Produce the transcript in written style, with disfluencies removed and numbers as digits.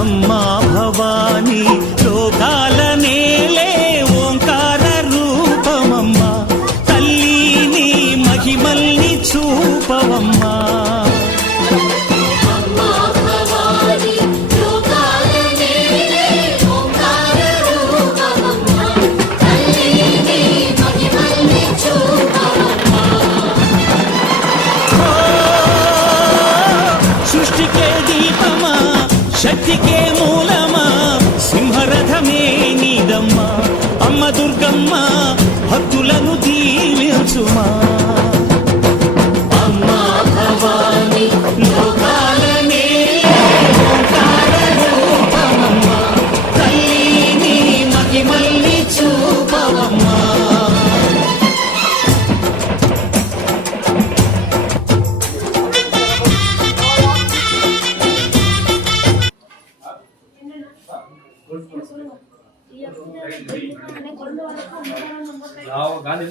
అమ్మా భవానీ లోకాల నేలే ఓంకార రూపమమ్మా, తల్లి నీ మహిమల్ని చూపవమ్మా. సృష్టికే దీపమా, శక్తికే మూలమా, సింహరథమే నీదమ్మా. అమ్మ దుర్గమ్మ భక్తులను దీవించుమా. అమ్మా భవానీ లోకాల నేలే ఓంకార రూపమమ్మా, తల్లి నీ మహిమల్ని చూపవమ్మా. ಗಾಂಧಿ